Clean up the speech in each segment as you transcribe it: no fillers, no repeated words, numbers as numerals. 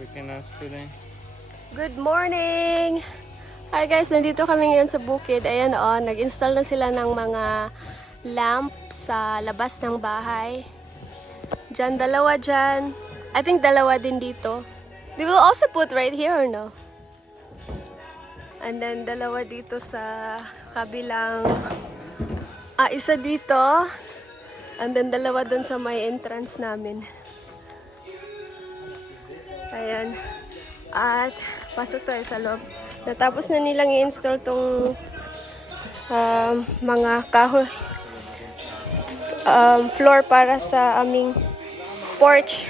We can ask for them. Good morning! Hi guys, nandito kami ngayon sa bukid. Ayan nag-install na sila ng mga lamp sa labas ng bahay. Diyan, dalawa dyan. I think dalawa din dito. They will also put right here or no? And then dalawa dito sa kabilang... isa dito. And then dalawa dun sa may entrance namin. Ayan. At pasok tayo sa loob. Natapos na nilang i-install tong mga kahoy floor para sa aming porch.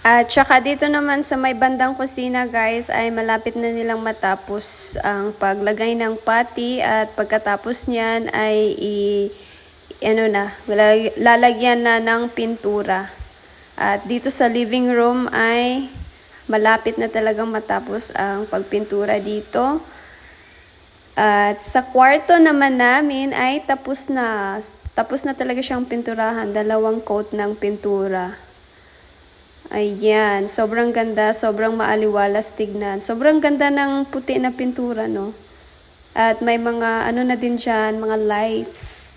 At saka dito naman sa may bandang kusina guys ay malapit na nilang matapos ang paglagay ng pati at pagkatapos niyan ay lalagyan na ng pintura. At dito sa living room ay malapit na talagang matapos ang pagpintura dito. At sa kwarto naman namin ay tapos na. Tapos na talaga siyang pinturahan. 2 coat ng pintura. Ayan. Sobrang ganda. Sobrang maaliwalas tignan. Sobrang ganda ng puti na pintura, no? At may mga na din dyan, mga lights.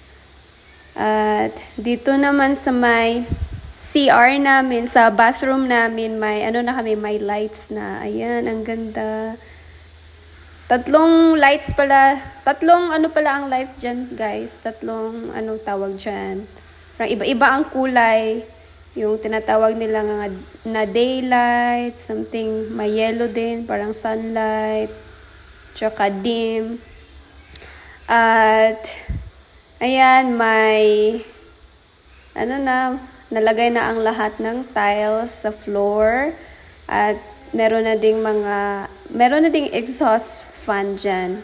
At dito naman sa may CR namin, sa bathroom namin, may may lights na. Ayan, ang ganda. 3 lights pala. 3 pala ang lights dyan, guys. 3 tawag dyan. Iba-iba ang kulay. Yung tinatawag nila na daylight, something, may yellow din, parang sunlight, tsaka dim. At, ayan, may, nalagay na ang lahat ng tiles sa floor. At, meron na ding exhaust fan dyan.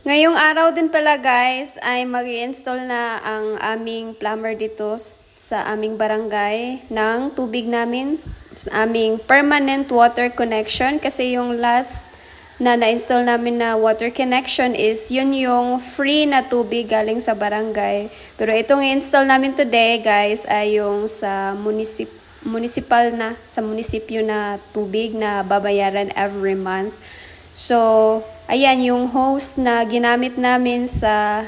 Ngayong araw din pala guys ay mag-i-install na ang aming plumber dito sa aming barangay ng tubig namin, sa aming permanent water connection, kasi yung last na na-install namin na water connection is yun yung free na tubig galing sa barangay. Pero itong i-install namin today guys ay yung sa munisipyo na tubig na babayaran every month. So, ayan, yung hose na ginamit namin sa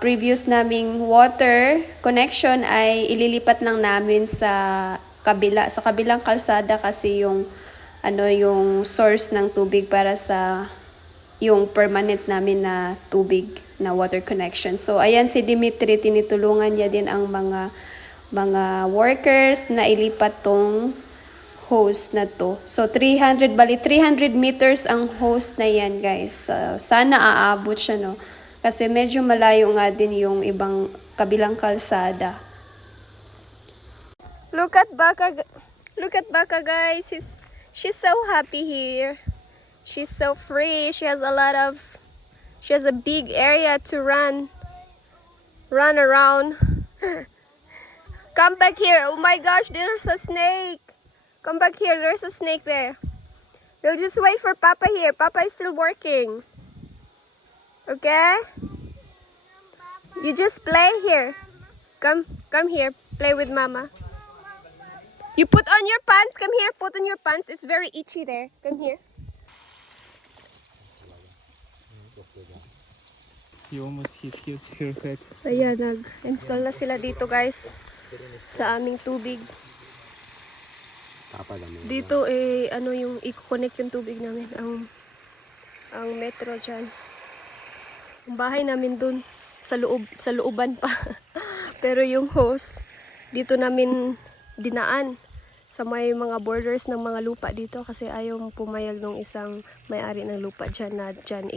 previous naming water connection ay ililipat lang namin sa kabilang kalsada, kasi yung source ng tubig para sa yung permanent namin na tubig na water connection. So, ayan si Dimitri, tinitulungan niya din ang mga workers na ilipat tong hose na to. So, 300 meters ang hose na yan, guys. Sana aabot siya, no? Kasi medyo malayo nga din yung ibang kabilang kalsada. Look at Baka, guys. She's so happy here. She's so free. She has a big area to run around. Come back here. Oh my gosh, there's a snake. Come back here. There's a snake there. We'll just wait for Papa here. Papa is still working. Okay? You just play here. Come here. Play with Mama. You put on your pants. Come here. Put on your pants. It's very itchy there. Come here. You almost hit your head. Ayan, nag-install na sila dito guys sa aming tubig. Dito yung i-connect yung tubig namin, ang metro dyan. Ang bahay namin dun sa looban pa. Pero yung hose dito namin dinaan sa may mga borders ng mga lupa dito, kasi ayaw pumayag ng isang may-ari ng lupa dyan na dyan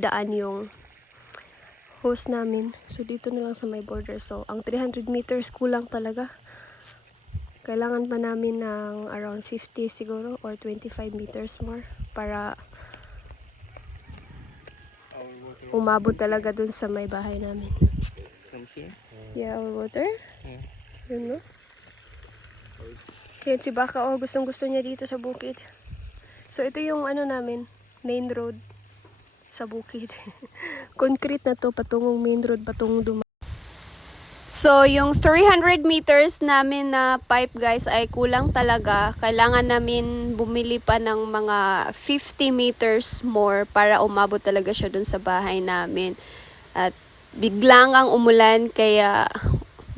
daan yung hose namin. So dito na lang sa may border. So ang 300 meters kulang talaga. Kailangan pa namin ng around 50 siguro or 25 meters more para umabot talaga dun sa may bahay namin. From here? Yeah, our water. Yeah. Yun, no? Kaya si Baka, gustong-gusto niya dito sa bukid. So ito yung ano namin, main road sa bukid. Concrete na to, patungong main road, patungong Dumay. So, yung 300 meters namin na pipe guys ay kulang talaga. Kailangan namin bumili pa ng mga 50 meters more para umabot talaga siya dun sa bahay namin. At biglang ang umulan kaya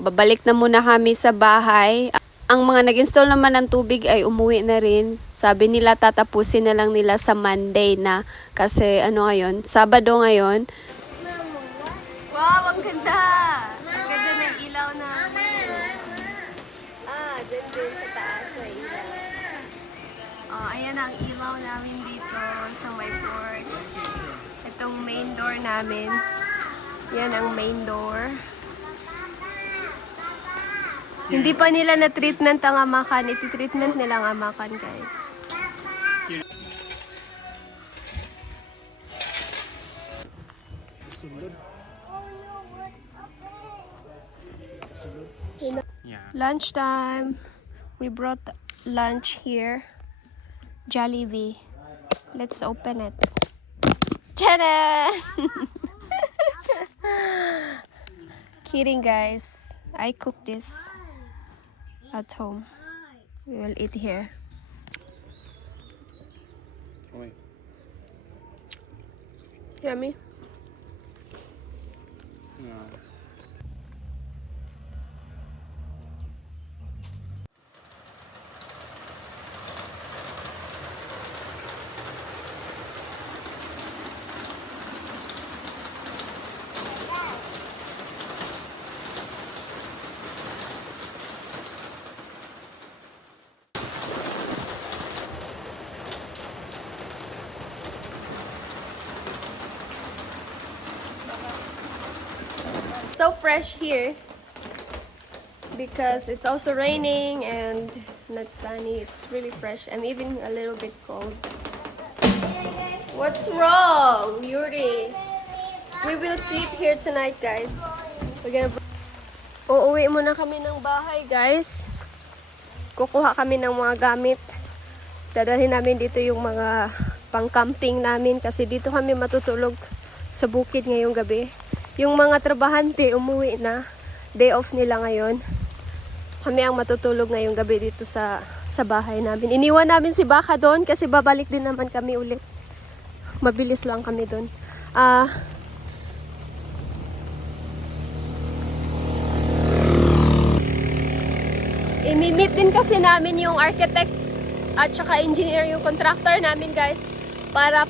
babalik na muna kami sa bahay. Ang mga nag-install naman ng tubig ay umuwi na rin. Sabi nila tatapusin na lang nila sa Monday na kasi ano ngayon, Sabado ngayon. Wow, ang ganda! Ang ganda ng ilaw namin. Dyan din sa taas na ilaw. Ayan ang ilaw namin dito sa my porch. Itong main door namin. Yan ang main door. Hindi pa nila na-treatment ang amakan. Iti-treatment nila ang amakan, guys. Yeah. Lunchtime. We brought lunch here. Jollibee. Let's open it. Ta-da! Kidding, guys. I cooked this at home. We will eat here. Wait. Yummy. Yeah. So fresh here because it's also raining and not sunny. It's really fresh. I'm even a little bit cold. What's wrong, Yuri? We will sleep here tonight, guys. We're gonna... Uuwi muna kami ng bahay, guys. Kukuha kami ng mga gamit. Dadalhin namin dito yung mga pang-camping namin kasi dito kami matutulog sa bukid ngayong gabi. Yung mga trabahante umuwi na. Day off nila ngayon. Kami ang matutulog ngayong gabi dito sa bahay namin. Iniwan namin si Baka doon kasi babalik din naman kami ulit. Mabilis lang kami doon. Imimit din kasi namin yung architect at saka engineer, yung contractor namin, guys, para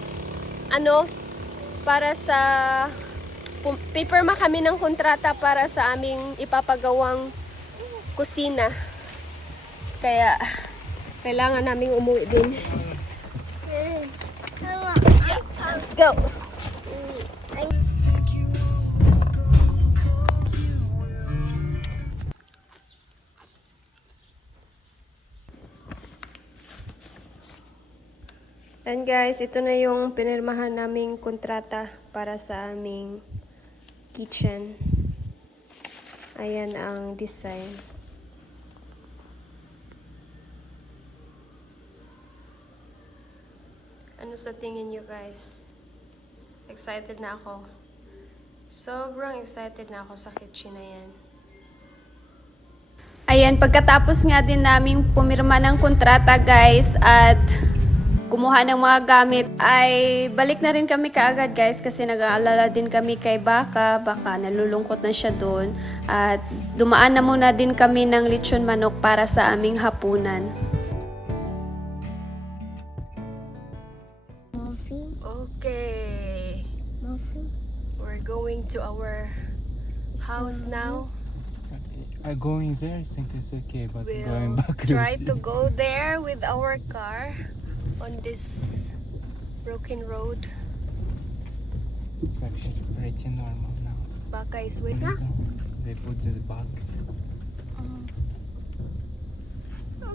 para sa paperma kami ng kontrata para sa aming ipapagawang kusina. Kaya kailangan naming umuwi din. Yeah, let's go. And guys, ito na yung pinirmahan naming kontrata para sa aming kitchen. Ayan ang design. Ano sa tingin nyo, guys? Excited na ako. Sobrang excited na ako sa kitchen na yan. Ayan, pagkatapos nga din naming pumirma ng kontrata, guys, at kumuha ng mga gamit, ay balik na rin kami kaagad, guys, kasi nag-aalala din kami kay Baka nalulungkot na siya doon, at dumaan na muna din kami ng lechon manok para sa aming hapunan. Okay, we're going to our house now. Going there, I think it's okay, but going We'll back, try to go there with our car on this broken road. It's actually pretty normal now. Baka is with They put these bugs.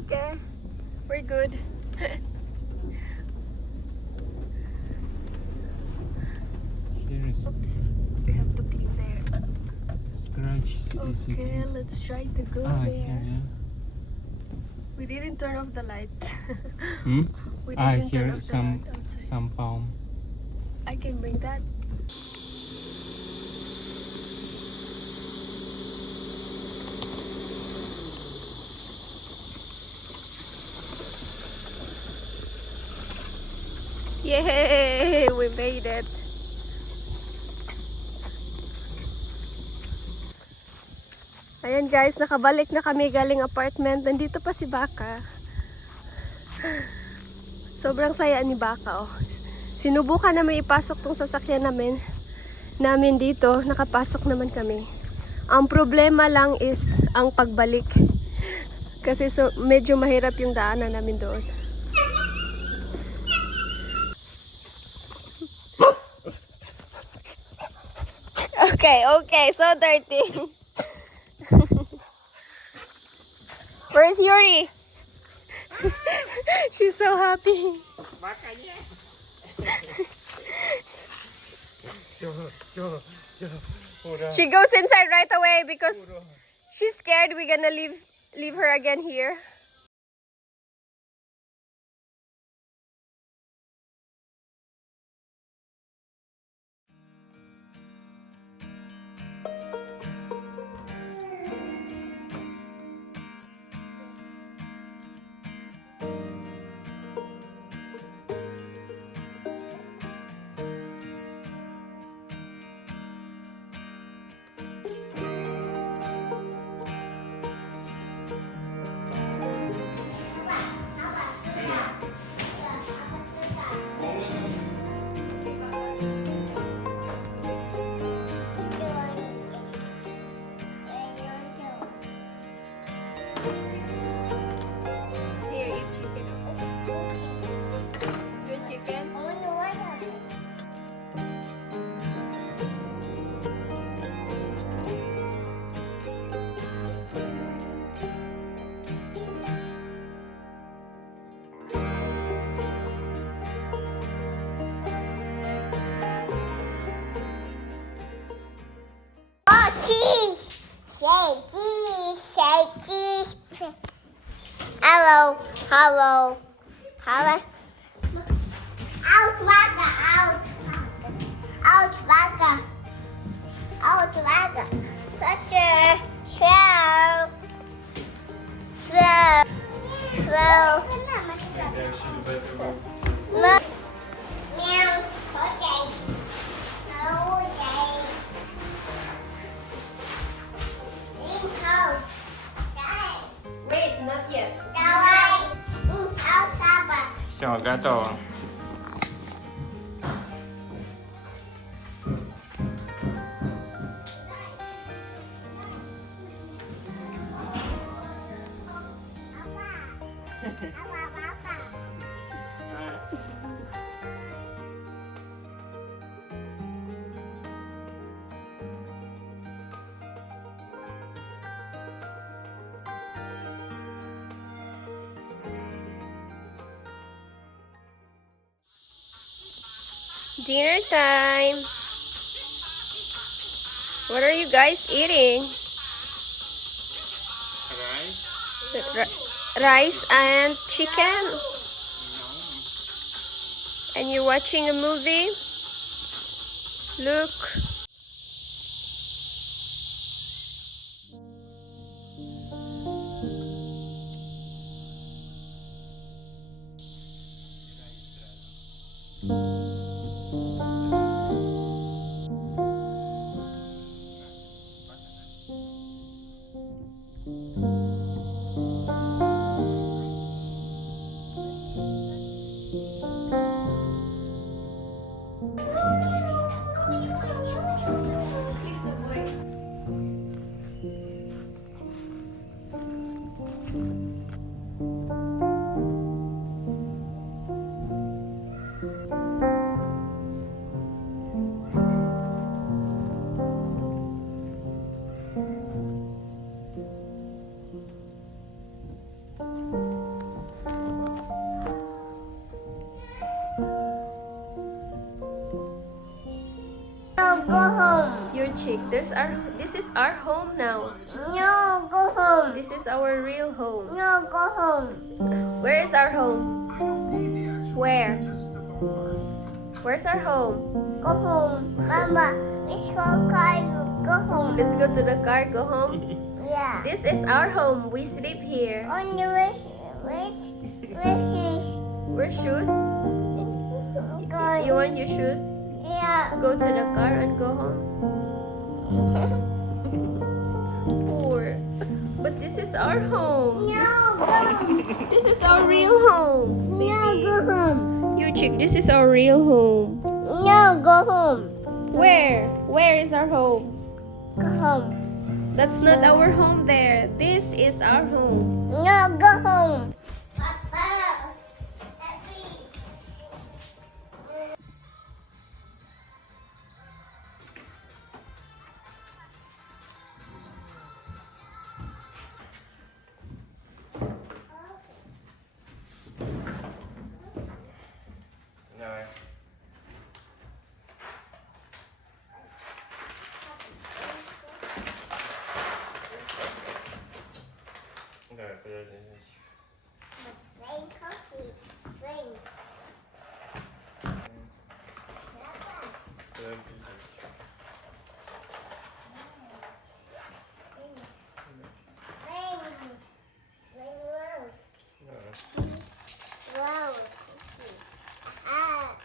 Okay, we're good. Here is Oops, we have to clean there. scratch. Okay, let's try to go Here, there. yeah. We didn't turn off the light. Hmm? We I didn't turn hear off the some light outside. some palm. I can bring that. Yay! We made it. Ayan guys, nakabalik na kami galing apartment. Nandito pa si Baka. Sobrang saya ni Baka, oh. Sinubukan namin ipasok tong sasakyan namin dito. Nakapasok naman kami. Ang problema lang is ang pagbalik. Kasi medyo mahirap yung daanan namin doon. Okay, so dirty. Where's Yuri? She's so happy. She goes inside right away because she's scared we're gonna leave her again here. Here, eat chicken. Good chicken. Oh, cheese! Say cheese, say cheese. Hello, hello, hello. Out, Vaca, out. Out, Vaca. Out, Vaca. Such slow. Slow. Slow. Meow. Okay. Okay. Wait, not yet. Все, готово. Dinner time. What are you guys eating? Rice and chicken. And you're watching a movie? Look. No, go home. Your chick. This is our home now. No, go home. home. This is our real home. No, go home. Where is our home? Where? Where's our home? Go home. Mama, let's go car. Go home. Let's go to the car, go home. Yeah. This is our home. We sleep here. On the wish. Wear shoes? Go. You want your shoes? Yeah. Go to the car and go home. Poor. But this is our home. No, go home. This is our real home. No, go home. You chick, this is our real home. No, go home. Where? Where is our home? Go home. That's not our home there. This is our home. No, go home. Papa, happy. Rain coffee. Rain. Wow. Ah.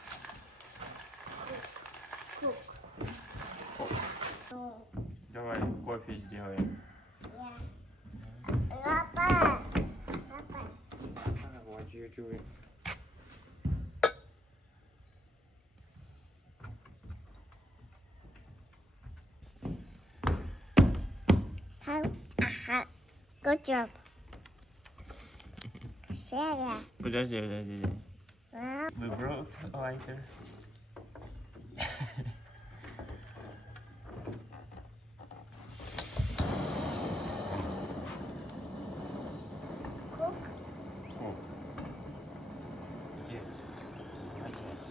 Давай кофе сделаем. Papa. What you doing? Good job. Sarah. Подожди. Wow. We brought a lighter. Cook. Yes. Молодец.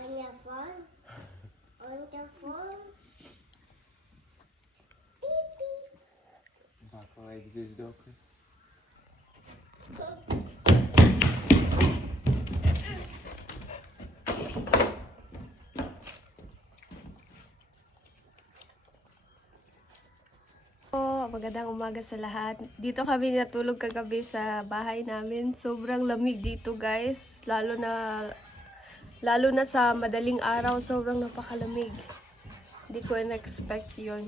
On your phone. On the phone. Beep beep. Папа лайк здесь дока. Magandang umaga sa lahat. Dito kami natulog kagabi sa bahay namin. Sobrang lamig dito, guys. Lalo na sa madaling araw, sobrang napakalamig. Hindi ko na-expect yun.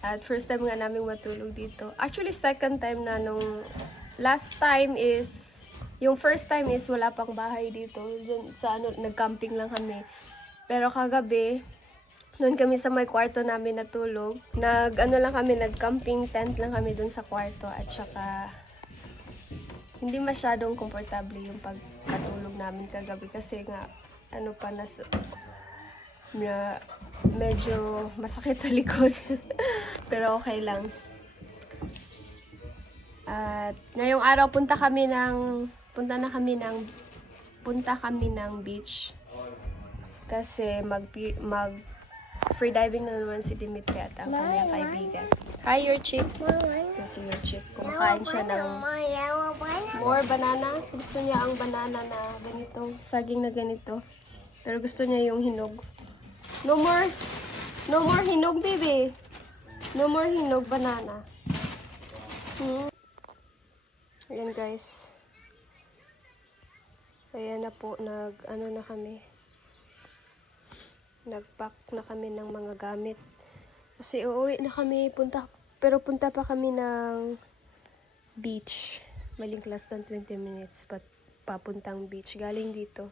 At first time nga namin matulog dito. Actually, second time na nung last time is, yung first time is wala pang bahay dito. Diyan sa nag-camping lang kami. Pero kagabi, noon kami sa may kwarto namin natulog. Nag-camping tent lang kami dun sa kwarto. At saka, hindi masyadong komportable yung pagkatulog namin kagabi. Kasi nga, medyo masakit sa likod. Pero okay lang. At ngayong araw punta kami ng beach. Kasi mag free diving na naman si Dimitri at ang kanyang kaibigan. Hi, your chick. Kasi your chick, kumakain siya ng more banana. Gusto niya ang banana na ganito, saging na ganito. Pero gusto niya yung hinog. No more hinog, baby. No more hinog banana. Ayan, guys. Ayan na po, nag-pack na kami ng mga gamit. Kasi uuwi na kami, punta pa kami ng beach. Maling less than 20 minutes papuntang beach. Galing dito.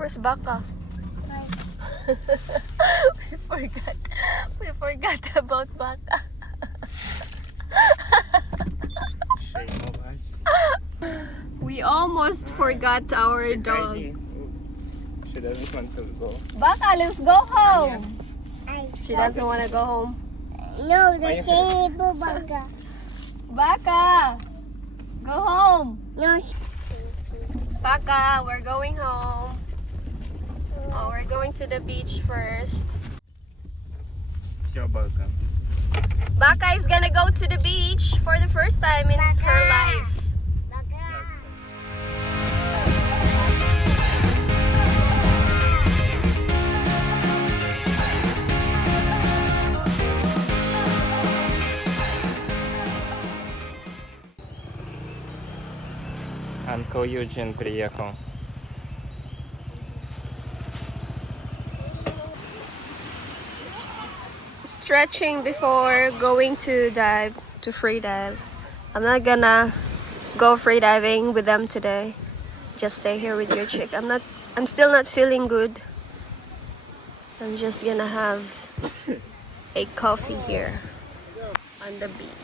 Where's Baka? We forgot about Baka. Shame of us. We almost forgot our dog. Kylie. She doesn't want to go. Baka, let's go home. Ay, She doesn't want to go home. no, the singing bubaga. Baka, go home. No, Baka, we're going home. Oh, we're going to the beach first. You're welcome. Baka is gonna go to the beach for the first time in her life. baga. Uncle Eugene приехал. Stretching before going to dive, to free dive. I'm not gonna go free diving with them today. Just stay here with your chick. I'm still not feeling good. I'm just gonna have a coffee here on the beach.